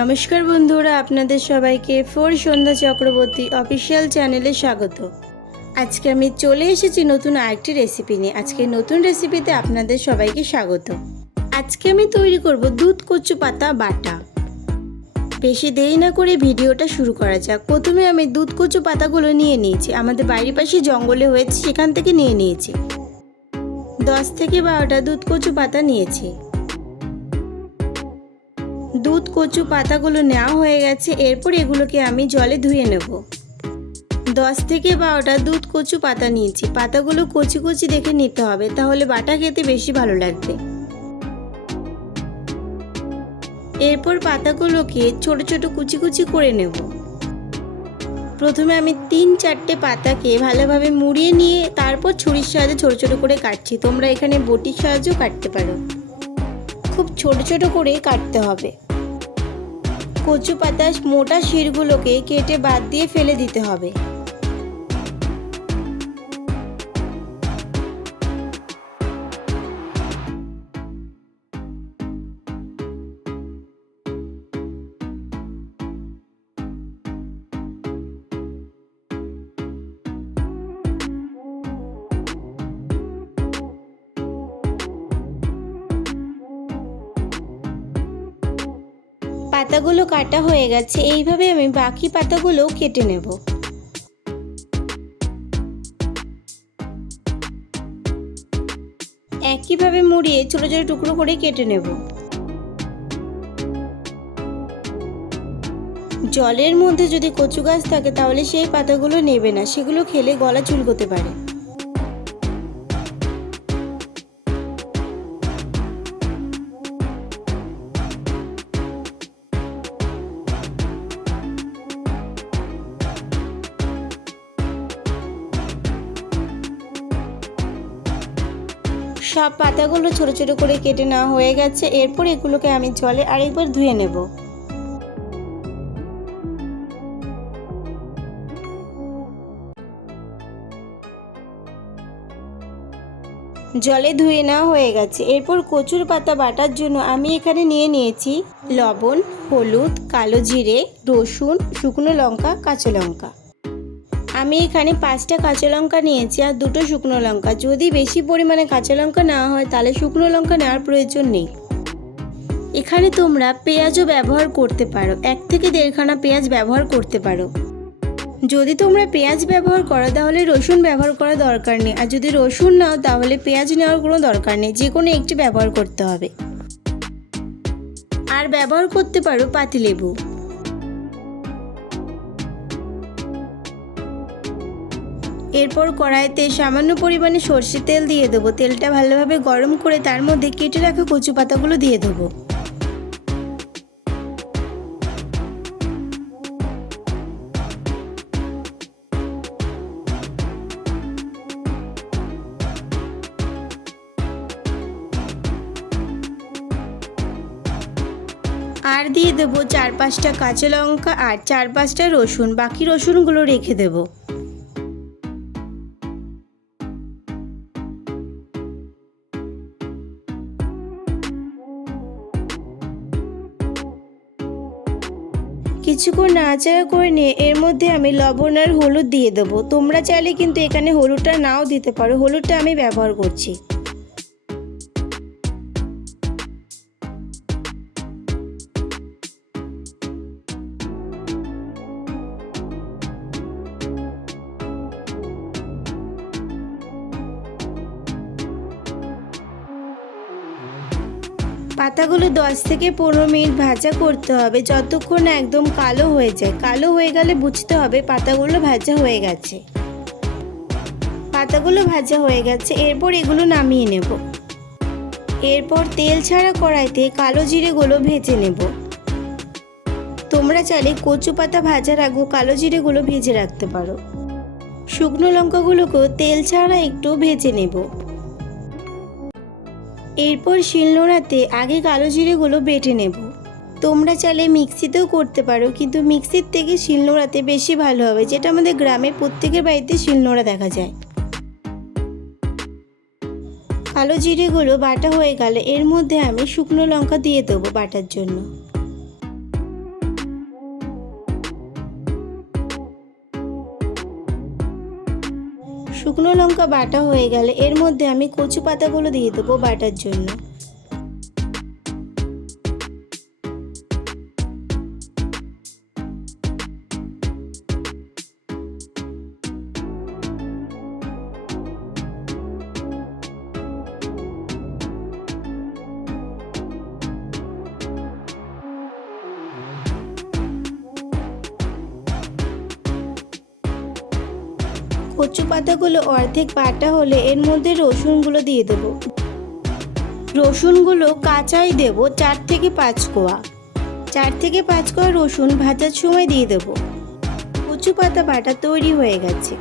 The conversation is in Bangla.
নমস্কার বন্ধুরা, আপনাদের সবাইকে ফোর সন্ধ্যা চক্রবর্তী অফিসিয়াল চ্যানেলে স্বাগত। আজকে আমি চলে এসেছি নতুন আরেকটি রেসিপি নিয়ে। আজকে নতুন রেসিপিতে আপনাদের সবাইকে স্বাগত। আজকে আমি তৈরি করব দুধ কচু পাতা বাটা। বেশি দেরি না করে ভিডিওটা শুরু করা যাক। প্রথমে আমি দুধ কচু পাতাগুলো নিয়ে নিয়েছি। আমাদের বাড়ির পাশে জঙ্গলে হয়েছে, সেখান থেকে নিয়ে নিয়েছি। 10 থেকে 12টা দুধ কচু পাতা নিয়েছি। দুধ কচু পাতাগুলো নেওয়া হয়ে গেছে। এরপর এগুলোকে আমি জলে ধুয়ে নেব। 10 থেকে 12টা দুধ কচু পাতা নিয়েছি। পাতাগুলো কচি কচি দেখে নিতে হবে, তাহলে বাটা খেতে বেশি ভালো লাগবে। এরপর পাতাগুলোকে ছোট ছোট কুচি কুচি করে নেব। প্রথমে আমি 3-4টে পাতাকে ভালোভাবে মুড়িয়ে নিয়ে তারপর ছুরির সাহায্যে ছোট ছোট করে কাটছি। তোমরা এখানে বটির সাহায্যেও কাটতে পারো। খুব ছোট ছোট করে কাটতে হবে। কচু পাতার মোটা শিরগুলোকে কেটে বাদ দিয়ে ফেলে দিতে হবে। পাতাগুলো কাটা হয়ে গেছে। এইভাবে আমি বাকি পাতাগুলোও কেটে নেব। একইভাবে মুড়িয়ে ছোট ছোট টুকরো করে কেটে নেব। জলের মধ্যে যদি কচু গাছ থাকে তাহলে সেই পাতাগুলো নেবে না, সেগুলো খেলে গলা চুলকোতে পারে। সব পাতাগুলো ছোট ছোট করে কেটে নেওয়া হয়ে গেছে। এরপর এগুলোকে আমি জলে আরেকবার ধুয়ে নেব। জলে ধুয়ে নেওয়া হয়ে গেছে। এরপর কচুর পাতা বাটার জন্য আমি এখানে নিয়ে নিয়েছি লবণ, হলুদ, কালো জিরে, রসুন, শুকনো লঙ্কা, কাঁচা লঙ্কা। আমি এখানে 5টা কাঁচা লঙ্কা নিয়েছি আর 2টো শুকনো লঙ্কা। যদি বেশি পরিমাণে কাঁচা লঙ্কা নেওয়া হয় তাহলে শুকনো লঙ্কা নেওয়ার প্রয়োজন নেই। এখানে তোমরা পেঁয়াজও ব্যবহার করতে পারো, 1 থেকে 1.5খানা পেঁয়াজ ব্যবহার করতে পারো। যদি তোমরা পেঁয়াজ ব্যবহার করো তাহলে রসুন ব্যবহার করার দরকার নেই, আর যদি রসুন নাও তাহলে পেঁয়াজ নেওয়ার কোনো দরকার নেই। যে কোনো একটি ব্যবহার করতে হবে। আর ব্যবহার করতে পারো পাতিলেবু। এরপর কড়াইতে সামান্য পরিমাণে সর্ষের তেল দিয়ে দেবো। তেলটা ভালোভাবে গরম করে তার মধ্যে কেটে রাখা কচু পাতাগুলো দিয়ে দেবো। আর দিয়ে দেবো 4-5টা কাঁচা লঙ্কা আর 4-5টা রসুন। বাকি রসুনগুলো রেখে দেবো। কিছুক্ষণ নাড়াচাড়া করে নিয়ে এর মধ্যে আমি লবণ আর হলুদ দিয়ে দেবো। তোমরা চাইলে কিন্তু এখানে হলুদটা নাও দিতে পারো, হলুদটা আমি ব্যবহার করছি। পাতাগুলো 10 থেকে 15 মিনিট ভাজা করতে হবে, যতক্ষণ না একদম কালো হয়ে যায়। কালো হয়ে গেলে বুঝতে হবে পাতাগুলো ভাজা হয়ে গেছে। পাতাগুলো ভাজা হয়ে গেছে। এরপর এগুলো নামিয়ে নেব। এরপর তেল ছাড়া কড়াইতে কালো জিরেগুলো ভেজে নেব। তোমরা চাইলে কচু পাতা ভাজার আগে কালো জিরেগুলো ভেজে রাখতে পারো। শুকনো লঙ্কাগুলোকেও তেল ছাড়া একটু ভেজে নেব। এরপর শিলনোড়াতে আগে কালো জিরেগুলো বেটে নেব। তোমরা চাইলে মিক্সিতেও করতে পারো, কিন্তু মিক্সির থেকে শিলনোড়াতে বেশি ভালো হবে, যেটা আমাদের গ্রামে প্রত্যেকের বাড়িতে শিলনোড়া দেখা যায়। কালো জিরেগুলো বাটা হয়ে গেলে এর মধ্যে আমি শুকনো লঙ্কা দিয়ে দেবো বাটার জন্য। শুকনো লঙ্কা বাটা হয়ে গেলে এর মধ্যে আমি কচু পাতাগুলো দিয়ে দেবো বাটার জন্য। কচু পাতাগুলো অর্ধেক বাটা হলে এর মধ্যে রসুনগুলো দিয়ে দেবো। রসুনগুলো কাঁচাই দেব 4 থেকে 5 কোয়া। 4 থেকে 5 কোয়া রসুন ভাজার সময় দিয়ে দেবো। কচু পাতা বাটা তৈরি হয়ে গেছে।